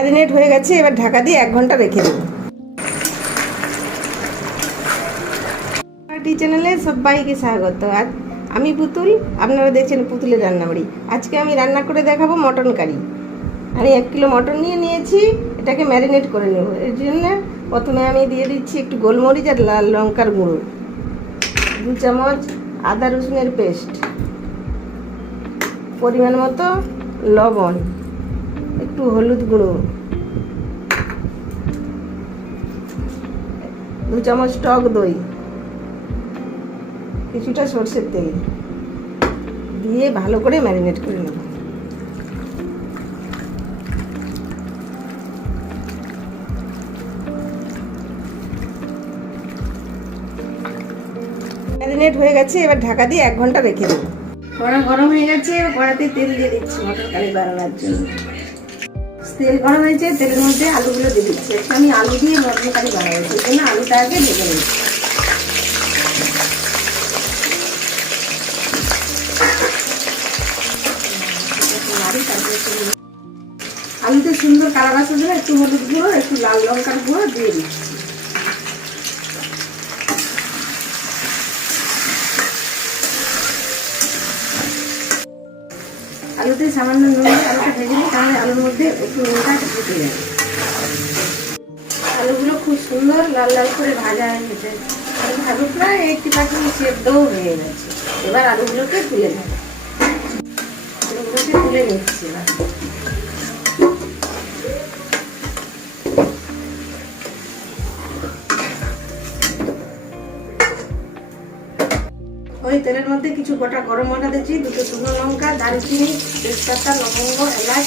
Marinate হয়ে গেছে, এবার ঢাকা দিয়ে 1 ঘন্টা রেখে দেবো। টি চ্যানেলে সবাইকে স্বাগত। আজ আমি পুতুল, আপনারা দেখছেন পুতুলের রান্নাবাড়ি। আজকে আমি রান্না করে দেখাবো মটন কারি। আমি 1 কিলো মটন নিয়েছি, এটাকে ম্যারিনেট করে নেব। এর জন্য প্রথমে আমি দিয়ে দিচ্ছি একটু গোলমরিচ আর লাল লঙ্কার গুঁড়ো, 2 চামচ আদা রসুনের পেস্ট, পরিমাণ মতো লবণ, একটু হলুদ গুঁড়ো, 2 চামচ টক দই, কিছুটা সরষের তেল দিয়ে ভালো করে ম্যারিনেট করে নেব। ম্যারিনেট হয়ে গেছে, এবার ঢাকা দিয়ে 1 ঘন্টা রেখে দেবো। কড়া গরম হয়ে গেছে, এবার কড়াতে তেল দিয়ে দিচ্ছি মটন কারি বানানোর জন্য। তেল গরম হয়েছে, তেলের মধ্যে আলুগুলো দিয়ে দিচ্ছি। একটা আমি আলু দিয়ে মটন কারি বানাবো, সেই জন্য আলুটা আগে ভেজে নিচ্ছি। আলুতে সুন্দর কালার আসার জন্য একটু হলুদ গুঁড়ো, একটু লাল লঙ্কার গুঁড়ো দিয়ে দিচ্ছি। আলুতে সামান্য নুন দিয়ে আলুটা ভেজে নিই, তাহলে আলুর মধ্যে একটু নুনটা ঢুকে যাবে। আলুগুলো খুব সুন্দর লাল লাল করে ভাজা হয়ে গেছে, আলু প্রায় 80% সেদ্ধও হয়ে গেছে। এবার আলুগুলোকে তুলে নেব। আলুগুলোকে তুলে নিচ্ছি। এবার ওই তেলের মধ্যে কিছু গোটা গরম মশলা দিচ্ছি, 2টো শুকনো লঙ্কা, দারুচিনি, তেজপাতা, লবঙ্গ, এলাচ,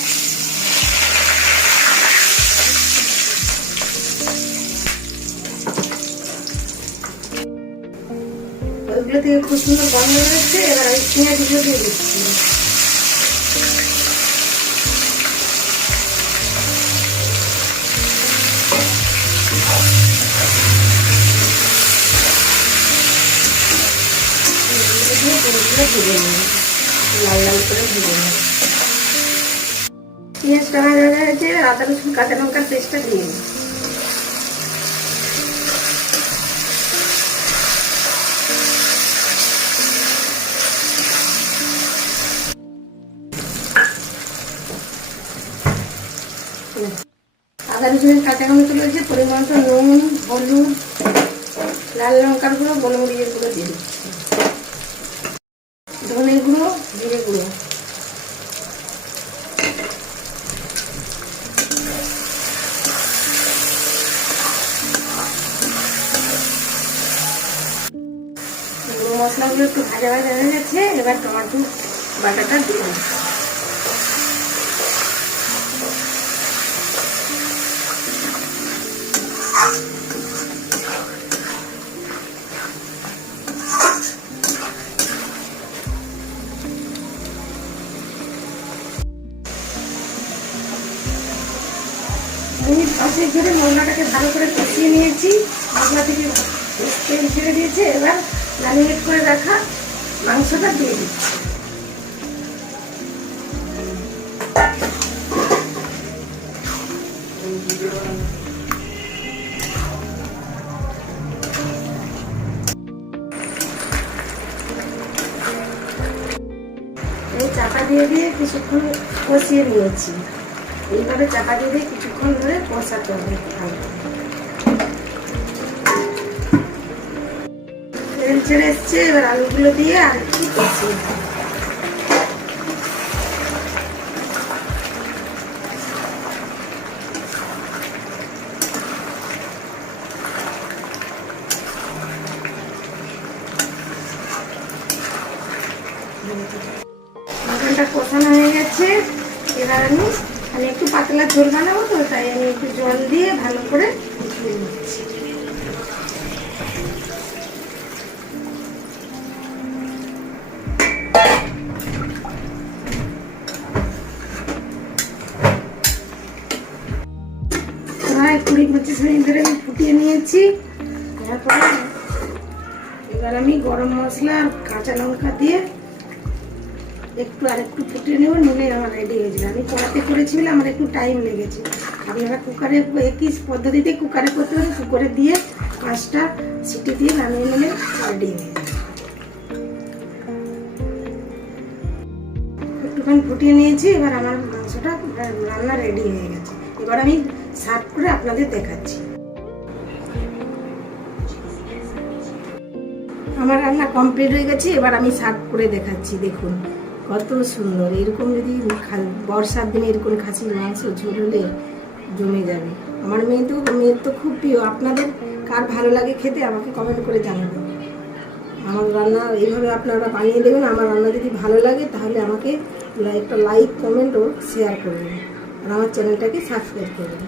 ওইগুলো থেকে খুব সুন্দর গন্ধ বেরোচ্ছে। এবার ওই পেঁয়াজগুলো দিয়ে দিচ্ছি। লাল লাল করে ভেজে নেব। পেঁয়াজটা ভাজা হয়ে গেছে, আদা রসুন কাঁচা লঙ্কার পেস্টটা দিয়ে নিই। আদা রসুনের কাঁচা লঙ্কা চলে গেছে, পরিমাণ মতো নুন, হলুদ, লাল লঙ্কার গুঁড়ো, গোলমরিচের গুঁড়ো দিয়ে দিচ্ছি, ধনে গুঁড়ো, জিরে গুঁড়ো, গুঁড়ো মশলাগুলো একটু ভাজা ভাজা হয়ে গেছে। এবার টমেটো বাটাটা দিয়ে আমি পাশে ঘিরে মশলাটাকে ভালো করে কষিয়ে নিয়েছি। মশলা থেকে তেল ছেড়ে দিয়েছে। এবার ম্যারিনেট করে রাখা মাংসটা দিয়ে দিচ্ছি। এই চাপা দিয়ে দিয়ে কিছুক্ষণ কষিয়ে নিয়েছি। এইভাবে চাপা দিয়ে দিয়ে কিছুক্ষণ ধরে কষাতে হবে। তেল ছেড়ে এসছে, এবার আলুগুলো দিয়ে আর একটু কষিয়ে নেব। মটনটা কষানো হয়ে গেছে। এবার আমি একটু পাতলা ঝোল বানাবো, তো তাই আমি একটু জল দিয়ে ভালো করে কষিয়ে নিচ্ছি। প্রায় 20-25 মিনিট ধরে আমি ফুটিয়ে নিয়েছি। তারপরে এবার আমি গরম মশলা আর কাঁচা লঙ্কা দিয়ে একটু আর একটু ফুটিয়ে নেব, নিলে আমার রেডি হয়ে যাবে। আমি কড়াতে করেছি বলে আমার একটু টাইম লেগেছে। আপনারা কুকারে একই পদ্ধতিতে কুকারে করতে পারেন, কুকারে দিয়ে 5টা সিটি দিয়ে নামিয়ে নিলে রেডি হয়ে যাবে। একটুখানি ফুটিয়ে নিয়েছি, এবার আমার মাংসটা রান্না রেডি হয়ে গেছে। এবার আমি সার্ভ করে আপনাদের দেখাচ্ছি। আমার রান্না কমপ্লিট হয়ে গেছে, এবার আমি সার্ভ করে দেখাচ্ছি। দেখুন কত সুন্দর। এরকম যদি বর্ষার দিনে এরকম খাসির মাংস ঝোল হলে জমে যাবে। আমার মেয়ের তো খুব প্রিয়। আপনাদের কার ভালো লাগে খেতে আমাকে কমেন্ট করে জানাবেন। আমার রান্না এইভাবে আপনারা বানিয়ে দেবেন। আমার রান্না যদি ভালো লাগে তাহলে আমাকে একটা লাইক, কমেন্ট ও শেয়ার করবেন, আর আমার চ্যানেলটাকে সাবস্ক্রাইব করবেন।